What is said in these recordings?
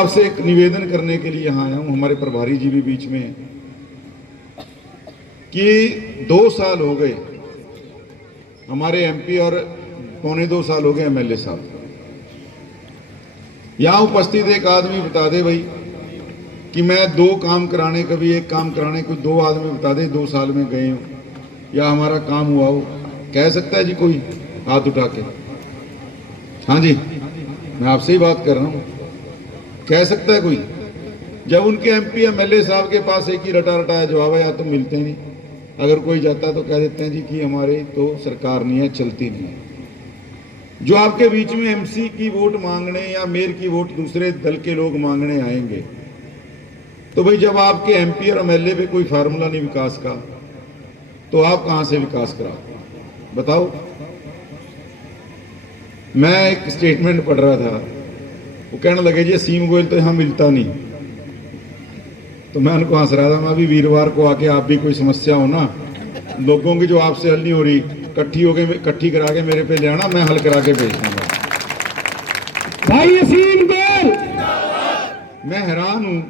आपसे एक निवेदन करने के लिए यहाँ आया हूँ, हमारे प्रभारी जी भी बीच में हैं, कि 2 साल हो गए हमारे एमपी और पौने 2 साल हो गए एमएलए साहब। यहाँ उपस्थित एक आदमी बता दे भाई कि मैं 2 काम कराने, कभी 1 काम कराने, कोई 2 आदमी बता दे 2 साल में गए हो या हमारा काम हुआ हो, कह सकता है जी कोई हाथ उठा के? हाँ जी, मैं आपसे ही बात कर रहा हूँ, कह सकता है कोई? जब उनके एमपी एमएलए साहब के पास एक ही रटा रटाया जवाब है, या तो मिलते नहीं, अगर कोई जाता है तो कह देते हैं जी कि हमारी तो सरकार नहीं है, चलती नहीं है। जो आपके बीच में एमसी की वोट मांगने या मेयर की वोट दूसरे दल के लोग मांगने आएंगे, तो भाई जब आपके एमपी और एमएलए पे कोई फार्मूला नहीं विकास का, तो आप कहां से विकास कराओ बताओ? मैं एक स्टेटमेंट पढ़ रहा था, वो कहने लगे जी असीम गोयल तो यहां मिलता नहीं, तो मैं उनको हंस रहा था, मैं भी वीरवार को आके आप भी कोई समस्या हो ना लोगों की जो आपसे हल नहीं हो रही, इकट्ठी करा के मेरे पे ले आना, मैं हल करा के भेज दूंगा। भाई असीम गोयल, मैं हैरान हूं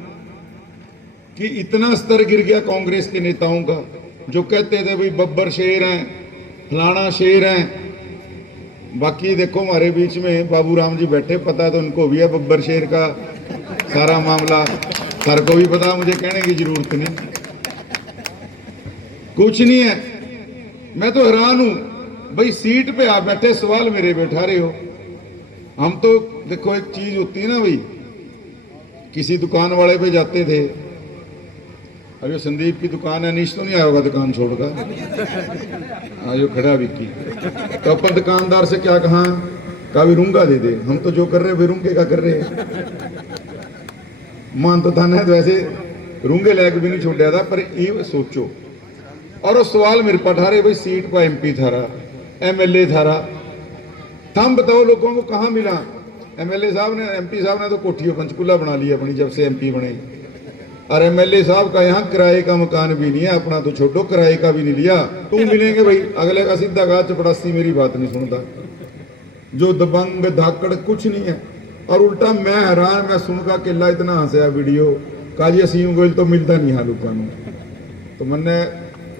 कि इतना स्तर गिर गया कांग्रेस के नेताओं का, जो कहते थे भाई बब्बर शेर हैं, फलाना शेर हैं। बाकी देखो हमारे बीच में बाबू राम जी बैठे, पता तो उनको भी है बब्बर शेर का सारा मामला, सर को भी पता, मुझे कहने की जरूरत नहीं, कुछ नहीं है। मैं तो हैरान हूं भाई, सीट पे आप बैठे सवाल मेरे पे उठा रहे हो। हम तो देखो एक चीज होती है ना भाई, किसी दुकान वाले पे जाते थे, अभी संदीप की दुकान है, नीच तो नहीं आया होगा दुकान छोड़कर, जो खड़ा विक्की, तो अपन दुकानदार से क्या कहा, भी रूंगा दे दे, हम तो जो कर रहे बेरूंगे का कर रहे हैं, मान तो था ना, तो वैसे रूंगे लैके भी नहीं छोड़ा था, पर ये सोचो। और वो सवाल मेरे पर रहे भाई, सीट पर एमपी था रहा, एमएलए था रहा, थम बताओ लोगों को कहाँ मिला? एमएलए साहब ने, एमपी साहब ने तो कोठियों पंचकूला बना लिया अपनी जब से एमपी बने, और एमएलए साहब का यहाँ किराए का मकान भी नहीं है, अपना तो छोटो किराए का भी नहीं लिया। तुम मिलेंगे भाई, अगले का सीधा कहा चपड़ासी मेरी बात नहीं सुनता, जो दबंग धाकड़ कुछ नहीं है। और उल्टा मैं हैरान, मैं सुनकर केला इतना हंसया वीडियो का जी असीम गोयल तो मिलता नहीं है लोगों को। तो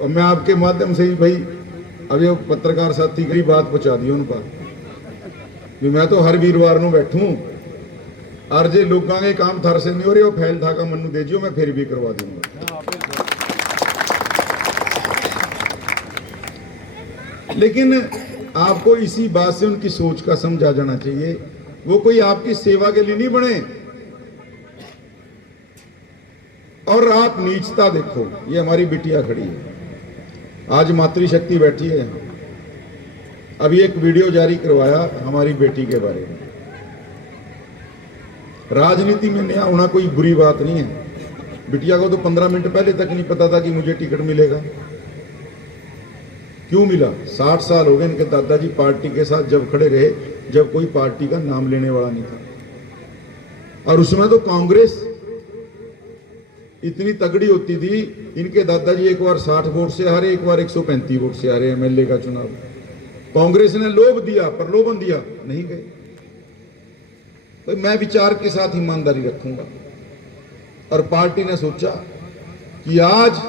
मैं आपके माध्यम से ही भाई अब ये पत्रकार साथी की बात पहुंचा दी उनका, मैं तो हर वीरवार को बैठूं और जे लोगों के काम थर से नहीं हो रहे, वो फैल था का मनु दे जियो, मैं फिर भी करवा दूंगा। लेकिन आपको इसी बात से उनकी सोच का समझा जाना चाहिए, वो कोई आपकी सेवा के लिए नहीं बने। और आप नीचता देखो, ये हमारी बिटिया खड़ी है, आज मातृशक्ति बैठी है यहाँ, अभी एक वीडियो जारी करवाया हमारी बेटी के बारे में। राजनीति में नया होना कोई बुरी बात नहीं है, बिटिया को तो 15 मिनट पहले तक नहीं पता था कि मुझे टिकट मिलेगा। क्यों मिला? 60 साल हो गए इनके दादाजी पार्टी के साथ जब खड़े रहे, जब कोई पार्टी का नाम लेने वाला नहीं था, और उसमें तो कांग्रेस इतनी तगड़ी होती थी, इनके दादाजी एक बार 60 वोट से हारे, एक बार 135 वोट से हारे एमएलए का चुनाव। कांग्रेस ने लोभ दिया, प्रलोभन दिया, नहीं गए। तो मैं विचार के साथ ईमानदारी रखूंगा, और पार्टी ने सोचा कि आज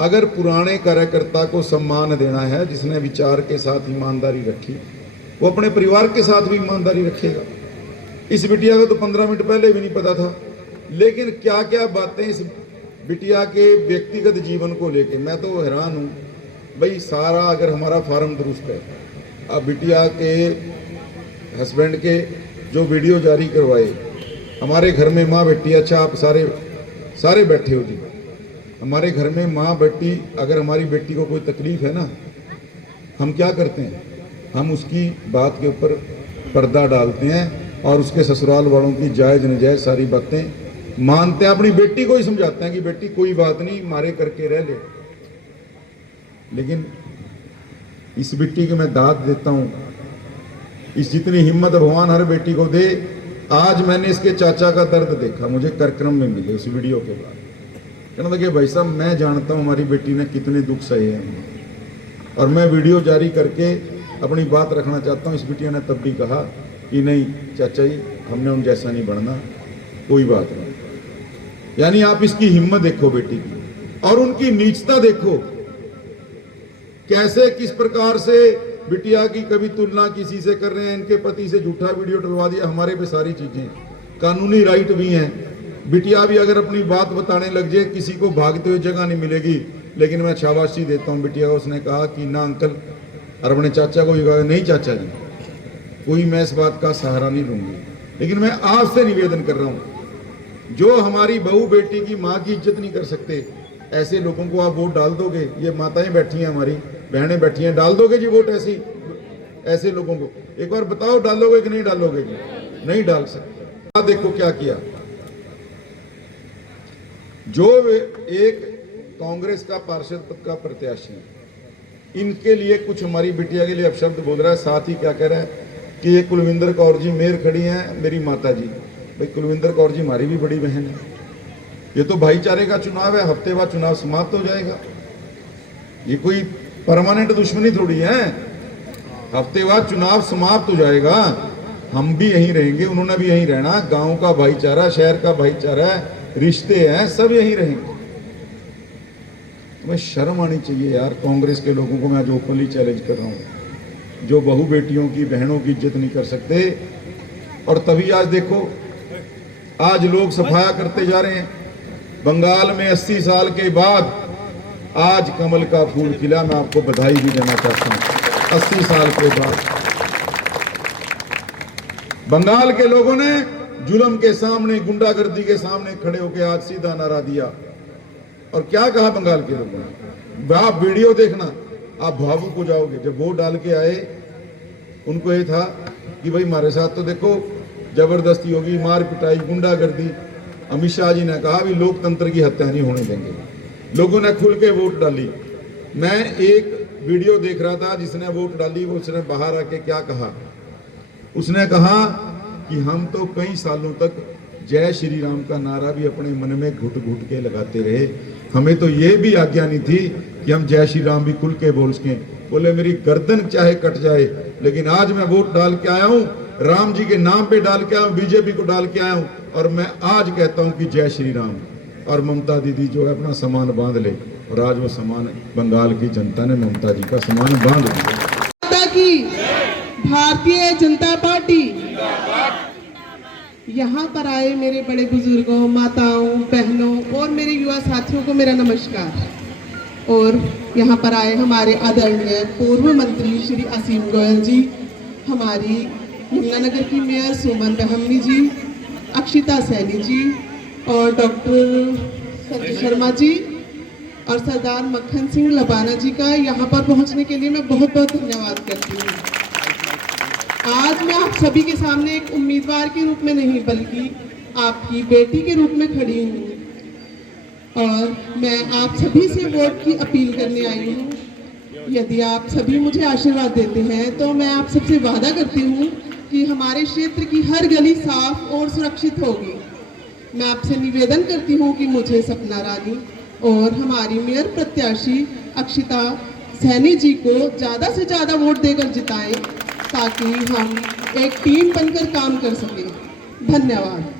अगर पुराने कार्यकर्ता को सम्मान देना है, जिसने विचार के साथ ईमानदारी रखी, वो अपने परिवार के साथ भी ईमानदारी रखेगा। इस बिटिया को तो 15 मिनट पहले भी नहीं पता था, लेकिन क्या क्या बातें इस बिटिया के व्यक्तिगत जीवन को लेके, मैं तो हैरान हूं भाई। सारा अगर हमारा फार्म दुरुस्त है, अब बिटिया के हस्बैंड के जो वीडियो जारी करवाए, हमारे घर में माँ बेटी, अच्छा आप सारे बैठे हो जी, हमारे घर में माँ बेटी, अगर हमारी बेटी को कोई तकलीफ है ना, हम क्या करते हैं, हम उसकी बात के ऊपर पर्दा डालते हैं और उसके ससुराल वालों की जायज़ नजायज़ सारी बातें मानते हैं, अपनी बेटी को ही समझाते हैं कि बेटी कोई बात नहीं, मारे करके रह ले। लेकिन इस बेटी को मैं दाद देता हूँ, इस जितनी हिम्मत भगवान हर बेटी को दे। आज मैंने इसके चाचा का दर्द देखा, मुझे कार्यक्रम में मिले उस वीडियो के बाद, कहने लगे भाई साहब मैं जानता हूँ हमारी बेटी ने कितने दुख सहे हैं, और मैं वीडियो जारी करके अपनी बात रखना चाहता हूँ। इस बिटिया ने तब भी कहा कि नहीं चाचा जी, हमने उन जैसा नहीं बनना, कोई बात नहीं। यानी आप इसकी हिम्मत देखो बेटी की, और उनकी नीचता देखो, कैसे किस प्रकार से बिटिया की कभी तुलना किसी से कर रहे हैं, इनके पति से झूठा वीडियो डलवा दिया। हमारे पे सारी चीजें कानूनी राइट भी हैं, बिटिया भी अगर अपनी बात बताने लग जाए किसी को भागते हुए जगह नहीं मिलेगी। लेकिन मैं शाबाशी देता हूँ बिटिया को, उसने कहा कि ना अंकल, और अपने चाचा को भी कहा नहीं चाचा जी, कोई मैं इस बात का सहारा नहीं लूंगी। लेकिन मैं आपसे निवेदन कर रहा हूँ, जो हमारी बहू बेटी की माँ की इज्जत नहीं कर सकते, ऐसे लोगों को आप वोट डाल दोगे? ये माताएं बैठी हैं, हमारी बहनें बैठी हैं, डाल दोगे जी वोट ऐसे लोगों को? एक बार बताओ, डालोगे कि नहीं डालोगे जी? नहीं डाल सकते। देखो क्या किया, जो एक कांग्रेस का पार्षद पद का प्रत्याशी, इनके लिए कुछ हमारी बिटिया के लिए अपशब्द बोल रहा है। साथ ही क्या कह रहा है कि ये कुलविंदर कौर जी मेयर खड़ी हैं मेरी माता जी। भाई कुलविंदर कौर जी हमारी भी बड़ी बहन है। ये तो भाईचारे का चुनाव है, हफ्ते बाद चुनाव समाप्त हो जाएगा। ये कोई परमानेंट दुश्मनी थोड़ी है, हफ्ते बाद चुनाव समाप्त हो जाएगा, हम भी यहीं रहेंगे, उन्होंने भी यहीं रहना। गांव का भाईचारा, शहर का भाईचारा, रिश्ते हैं, सब यहीं रहेंगे। तुम्हें शर्म आनी चाहिए यार, कांग्रेस के लोगों को मैं आज ओपनली चैलेंज कर रहा हूं, जो बहू बेटियों की, बहनों की इज्जत नहीं कर सकते। और तभी आज देखो, आज लोग सफाया करते जा रहे हैं। बंगाल में 80 साल के बाद आज कमल का फूल खिला, मैं आपको बधाई भी देना चाहता हूं। 80 साल के बाद बंगाल के लोगों ने जुल्म के सामने, गुंडागर्दी के सामने खड़े होकर आज सीधा नारा दिया। और क्या कहा बंगाल के लोगों ने? आप वीडियो देखना, आप भावुक हो जाओगे। जब वोट डाल के आए, उनको ये था कि भाई हमारे साथ तो देखो जबरदस्ती होगी, मार पिटाई, गुंडागर्दी। अमित शाह जी ने कहा भी लोकतंत्र की हत्या नहीं होने देंगे। लोगों ने खुल के वोट डाली। मैं एक वीडियो देख रहा था, जिसने वोट डाली वो उसने बाहर आके क्या कहा, उसने कहा कि हम तो कई सालों तक जय श्री राम का नारा भी अपने मन में घुट घुट के लगाते रहे, हमें तो ये भी आज्ञा नहीं थी कि हम जय श्री राम भी खुल के बोल सकें। बोले मेरी गर्दन चाहे कट जाए, लेकिन आज मैं वोट डाल के आया हूं, राम जी के नाम पे डाल के आया हूं, बीजेपी को डाल के आया हूं, और मैं आज कहता हूं कि जय श्री राम। और ममता दीदी जो है अपना सामान बांध ले, और आज वो सामान बंगाल की जनता ने ममता जी का सामान बांध दिया। की भारतीय जनता पार्टी, यहाँ पर आए मेरे बड़े बुजुर्गों, माताओं, बहनों और मेरे युवा साथियों को मेरा नमस्कार। और यहाँ पर आए हमारे आदरणीय पूर्व मंत्री श्री असीम गोयल जी, हमारी यमुनानगर की मेयर सुमन ब्रह्मणी जी, अक्षिता सैनी जी और डॉक्टर संजय शर्मा जी और सरदार मक्खन सिंह लबाना जी का यहाँ पर पहुँचने के लिए मैं बहुत बहुत धन्यवाद करती हूँ। आज मैं आप सभी के सामने एक उम्मीदवार के रूप में नहीं, बल्कि आपकी बेटी के रूप में खड़ी हूँ और मैं आप सभी से वोट की अपील करने आई हूँ। यदि आप सभी मुझे आशीर्वाद देते हैं तो मैं आप सबसे वादा करती हूँ कि हमारे क्षेत्र की हर गली साफ और सुरक्षित होगी। मैं आपसे निवेदन करती हूँ कि मुझे सपना रानी और हमारी मेयर प्रत्याशी अक्षिता सैनी जी को ज़्यादा से ज़्यादा वोट देकर जिताएं, ताकि हम एक टीम बनकर काम कर सकें। धन्यवाद।